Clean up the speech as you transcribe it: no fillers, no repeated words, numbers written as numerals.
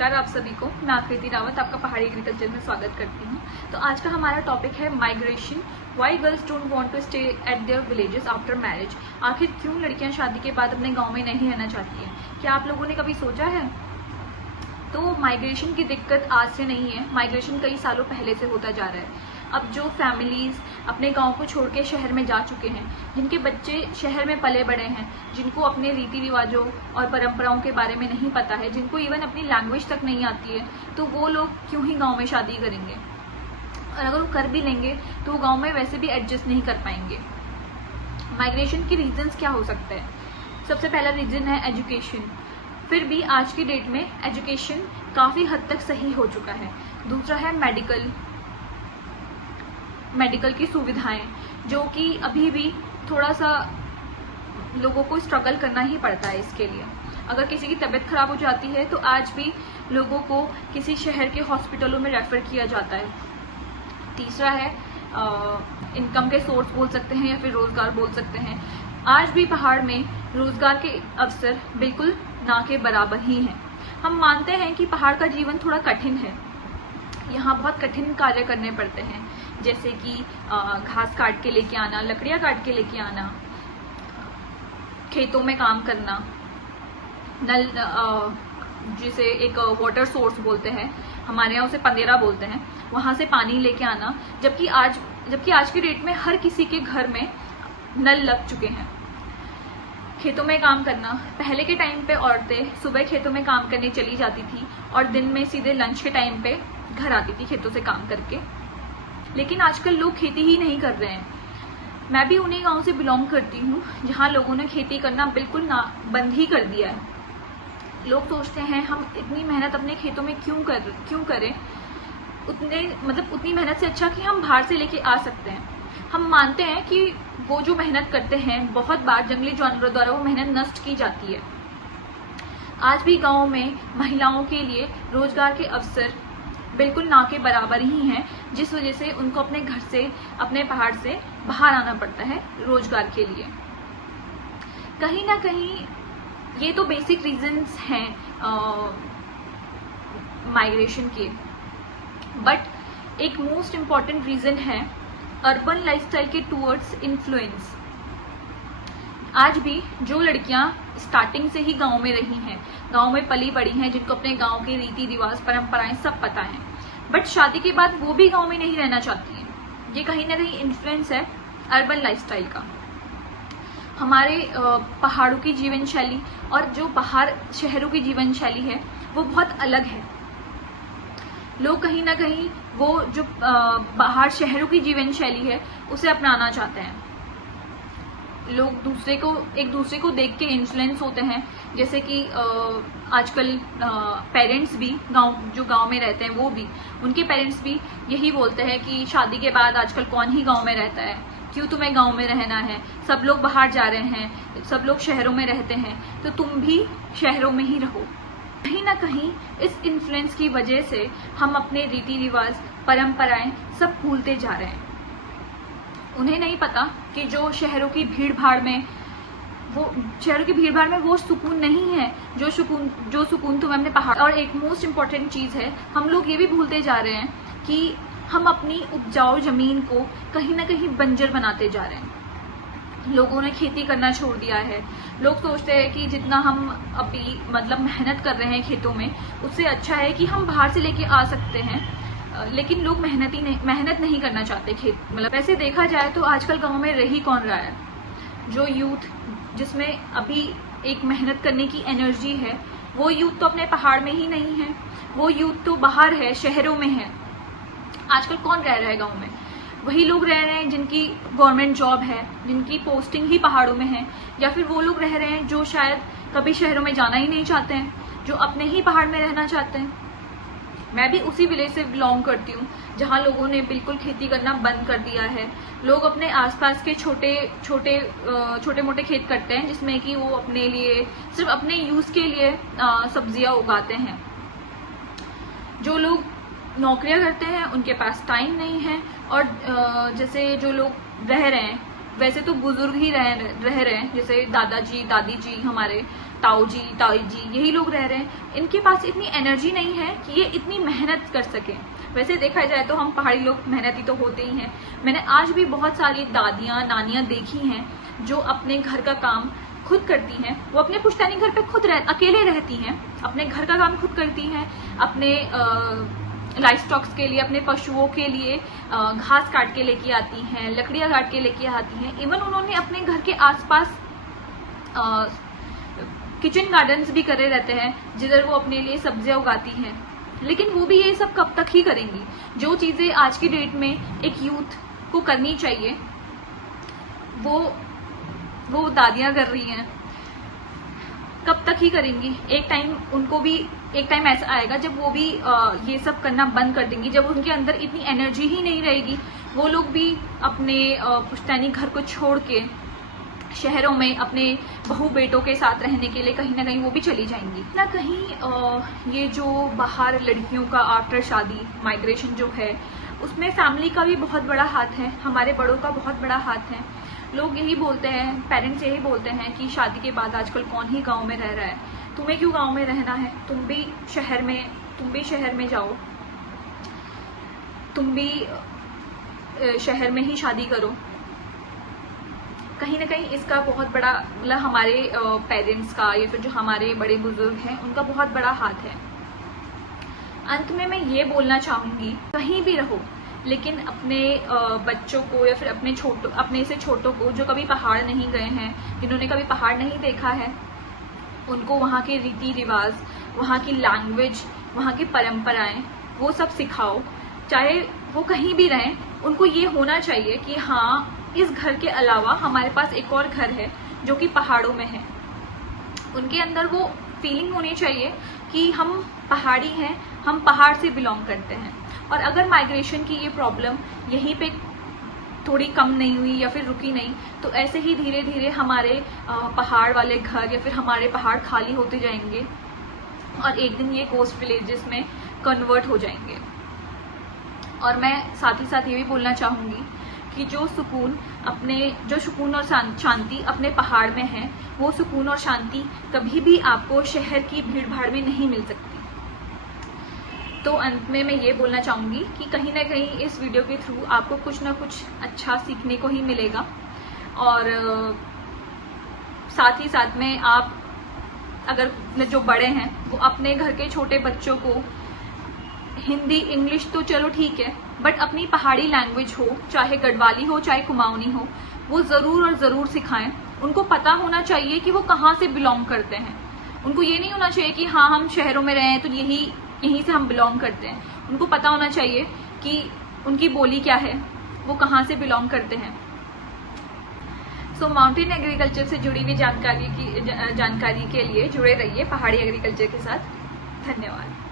नमस्कार आप सभी को। मैं आकृति रावत आपका पहाड़ी एग्रीकल्चर में स्वागत करती हूँ। तो आज का हमारा टॉपिक है migration. Why girls don't want to stay at their villages after marriage. आखिर क्यों लड़कियां शादी के बाद अपने गांव में नहीं रहना चाहती हैं? क्या आप लोगों ने कभी सोचा है? तो माइग्रेशन की दिक्कत आज से नहीं है, माइग्रेशन कई सालों पहले से होता जा रहा है। अब जो फैमिलीज अपने गांव को छोड़ के शहर में जा चुके हैं, जिनके बच्चे शहर में पले बड़े हैं, जिनको अपने रीति रिवाजों और परंपराओं के बारे में नहीं पता है, जिनको इवन अपनी लैंग्वेज तक नहीं आती है, तो वो लोग क्यों ही गांव में शादी करेंगे? और अगर वो कर भी लेंगे तो वो गांव में वैसे भी एडजस्ट नहीं कर पाएंगे। माइग्रेशन की रीजंस क्या हो सकते हैं? सबसे पहला रीजन है एजुकेशन। फिर भी आज की डेट में एजुकेशन काफी हद तक सही हो चुका है। दूसरा है मेडिकल की सुविधाएं, जो कि अभी भी थोड़ा सा लोगों को स्ट्रगल करना ही पड़ता है इसके लिए। अगर किसी की तबीयत खराब हो जाती है तो आज भी लोगों को किसी शहर के हॉस्पिटलों में रेफर किया जाता है। तीसरा है इनकम के सोर्स बोल सकते हैं या फिर रोजगार बोल सकते हैं। आज भी पहाड़ में रोजगार के अवसर बिल्कुल ना के बराबर ही हैं। हम मानते हैं कि पहाड़ का जीवन थोड़ा कठिन है, यहाँ बहुत कठिन कार्य करने पड़ते हैं, जैसे कि घास काट के लेके आना, लकड़ियां काट के लेके आना, खेतों में काम करना, नल जिसे एक वाटर सोर्स बोलते हैं, हमारे यहाँ उसे पंदेरा बोलते हैं, वहां से पानी लेके आना। जबकि आज की डेट में हर किसी के घर में नल लग चुके हैं। खेतों में काम करना, पहले के टाइम पे औरतें सुबह खेतों में काम करने चली जाती थी और दिन में सीधे लंच के टाइम पे घर आती थी खेतों से काम करके। लेकिन आजकल लोग खेती ही नहीं कर रहे हैं। मैं भी उन्हीं गांव से बिलोंग करती हूँ जहाँ लोगों ने खेती करना बिल्कुल बंद ही कर दिया है। लोग सोचते हैं हम इतनी मेहनत अपने खेतों में क्यों करें, उतनी मेहनत से अच्छा कि हम बाहर से लेके आ सकते हैं। हम मानते हैं कि वो जो मेहनत करते हैं बहुत बार जंगली जानवरों द्वारा वो मेहनत नष्ट की जाती है। आज भी गाँव में महिलाओं के लिए रोजगार के अवसर बिल्कुल ना के बराबर ही हैं, जिस वजह से उनको अपने घर से, अपने पहाड़ से बाहर आना पड़ता है रोजगार के लिए। कहीं ना कहीं ये तो बेसिक रीजंस हैं माइग्रेशन के, बट एक मोस्ट इम्पॉर्टेंट रीजन है अर्बन लाइफस्टाइल के टूवर्ड्स इन्फ्लुएंस। आज भी जो लड़कियां स्टार्टिंग से ही गांव में रही हैं, गांव में पली बड़ी हैं, जिनको अपने गांव के रीति रिवाज परंपराएं सब पता हैं, बट शादी के बाद वो भी गांव में नहीं रहना चाहती हैं। ये कहीं ना कहीं इन्फ्लुएंस है अर्बन लाइफस्टाइल का। हमारे पहाड़ों की जीवन शैली और जो बाहर शहरों की जीवन शैली है वो बहुत अलग है। लोग कहीं ना कहीं वो जो बाहर शहरों की जीवन शैली है उसे अपनाना चाहते हैं। लोग एक दूसरे को देख के इन्फ्लुएंस होते हैं, जैसे कि आजकल पेरेंट्स भी जो गांव में रहते हैं, वो भी उनके पेरेंट्स भी यही बोलते हैं कि शादी के बाद आजकल कौन ही गांव में रहता है, क्यों तुम्हें गांव में रहना है, सब लोग बाहर जा रहे हैं, सब लोग शहरों में रहते हैं, तो तुम भी शहरों में ही रहो। कहीं ना कहीं इस इन्फ्लुएंस की वजह से हम अपने रीति रिवाज, परंपराएं सब भूलते जा रहे हैं। उन्हें नहीं पता कि जो शहरों की भीड़ भाड़ में वो सुकून नहीं है जो सुकून तुम्हें अपने पहाड़। और एक मोस्ट इम्पॉर्टेंट चीज है, हम लोग ये भी भूलते जा रहे हैं कि हम अपनी उपजाऊ जमीन को कहीं ना कहीं बंजर बनाते जा रहे हैं। लोगों ने खेती करना छोड़ दिया है। लोग सोचते हैं कि जितना हम अभी मेहनत कर रहे हैं खेतों में, उससे अच्छा है कि हम बाहर से लेके आ सकते हैं। लेकिन लोग मेहनत नहीं करना चाहते खेत। वैसे देखा जाए तो आजकल गांव में रह ही कौन रहा है? जो यूथ जिसमें अभी एक मेहनत करने की एनर्जी है, वो यूथ तो अपने पहाड़ में ही नहीं है, वो यूथ तो बाहर है, शहरों में है। आजकल कौन रह रहा है गाँव में? वही लोग रह रहे हैं जिनकी गवर्नमेंट जॉब है, जिनकी पोस्टिंग ही पहाड़ों में है, या फिर वो लोग रह रहे हैं जो शायद कभी शहरों में जाना ही नहीं चाहते हैं, जो अपने ही पहाड़ में रहना चाहते हैं। मैं भी उसी विलेज से बिलोंग करती हूँ जहाँ लोगों ने बिल्कुल खेती करना बंद कर दिया है। लोग अपने आसपास के छोटे मोटे खेत करते हैं, जिसमें कि वो अपने लिए, सिर्फ अपने यूज के लिए सब्जियां उगाते हैं। जो लोग नौकरियां करते हैं उनके पास टाइम नहीं है। और जैसे जो लोग रह रहे हैं, वैसे तो बुजुर्ग ही रह रहे हैं, जैसे दादाजी दादी जी हमारे, ताऊ जी, ताई जी, यही लोग रह रहे हैं। इनके पास इतनी एनर्जी नहीं है कि ये इतनी मेहनत कर सकें। वैसे देखा जाए तो हम पहाड़ी लोग मेहनती तो होते ही हैं। मैंने आज भी बहुत सारी दादियाँ, नानियाँ देखी हैं जो अपने घर का काम खुद करती हैं। वो अपने पुश्तैनी घर पे अकेले रहती हैं, अपने घर का काम खुद करती हैं, अपने लाइफ स्टॉक्स के लिए, अपने पशुओं के लिए घास काट के लेके आती हैं, लकड़ियाँ काट के लेके आती हैं। इवन उन्होंने अपने घर के आसपास किचन गार्डन्स भी करे रहते हैं जिधर वो अपने लिए सब्जियां उगाती हैं। लेकिन वो भी ये सब कब तक ही करेंगी? जो चीजें आज की डेट में एक यूथ को करनी चाहिए वो दादियां कर रही हैं, कब तक ही करेंगी? एक टाइम ऐसा आएगा जब वो भी ये सब करना बंद कर देंगी, जब उनके अंदर इतनी एनर्जी ही नहीं रहेगी। वो लोग भी अपने पुश्तैनी घर को छोड़ के शहरों में अपने बहू बेटों के साथ रहने के लिए कहीं ना कहीं वो भी चली जाएंगी। ना कहीं ये जो बाहर लड़कियों का आफ्टर शादी माइग्रेशन जो है, उसमें फैमिली का भी बहुत बड़ा हाथ है, हमारे बड़ों का बहुत बड़ा हाथ है। लोग यही बोलते हैं, पेरेंट्स यही बोलते हैं कि शादी के बाद आजकल कौन ही गांव में रह रहा है, तुम्हें क्यों गांव में रहना है, तुम भी शहर में जाओ, तुम भी शहर में ही शादी करो। कहीं ना कहीं इसका बहुत बड़ा मतलब हमारे पेरेंट्स का या फिर जो हमारे बड़े बुजुर्ग हैं उनका बहुत बड़ा हाथ है। अंत में मैं ये बोलना चाहूंगी, कहीं भी रहो लेकिन अपने बच्चों को या फिर अपने से छोटों को जो कभी पहाड़ नहीं गए हैं, जिन्होंने कभी पहाड़ नहीं देखा है, उनको वहाँ के रीति रिवाज, वहाँ की लैंग्वेज, वहाँ की परंपराएं वो सब सिखाओ। चाहे वो कहीं भी रहें, उनको ये होना चाहिए कि हाँ, इस घर के अलावा हमारे पास एक और घर है जो कि पहाड़ों में है। उनके अंदर वो फीलिंग होनी चाहिए कि हम पहाड़ी हैं, हम पहाड़ से बिलोंग करते हैं। और अगर माइग्रेशन की ये प्रॉब्लम यहीं पे थोड़ी कम नहीं हुई या फिर रुकी नहीं, तो ऐसे ही धीरे धीरे हमारे पहाड़ वाले घर या फिर हमारे पहाड़ खाली होते जाएंगे और एक दिन ये कोस्ट विलेजेस में कन्वर्ट हो जाएंगे। और मैं साथ ही साथ ये भी बोलना चाहूँगी कि जो सुकून और शांति अपने पहाड़ में है, वो सुकून और शांति कभी भी आपको शहर की भीड़ भाड़ में नहीं मिल सकती। तो अंत में मैं ये बोलना चाहूँगी कि कहीं ना कहीं इस वीडियो के थ्रू आपको कुछ ना कुछ अच्छा सीखने को ही मिलेगा। और साथ ही साथ में आप अगर जो बड़े हैं वो अपने घर के छोटे बच्चों को हिंदी इंग्लिश तो चलो ठीक है, बट अपनी पहाड़ी लैंग्वेज हो, चाहे गढ़वाली हो चाहे कुमाऊनी हो, वो ज़रूर और ज़रूर सिखाएं। उनको पता होना चाहिए कि वो कहाँ से बिलोंग करते हैं। उनको ये नहीं होना चाहिए कि हाँ, हम शहरों में रहें तो यहीं से हम बिलोंग करते हैं। उनको पता होना चाहिए कि उनकी बोली क्या है, वो कहाँ से बिलोंग करते हैं। सो माउंटेन एग्रीकल्चर से जुड़ी हुई जानकारी के लिए जुड़े रहिए पहाड़ी एग्रीकल्चर के साथ। धन्यवाद।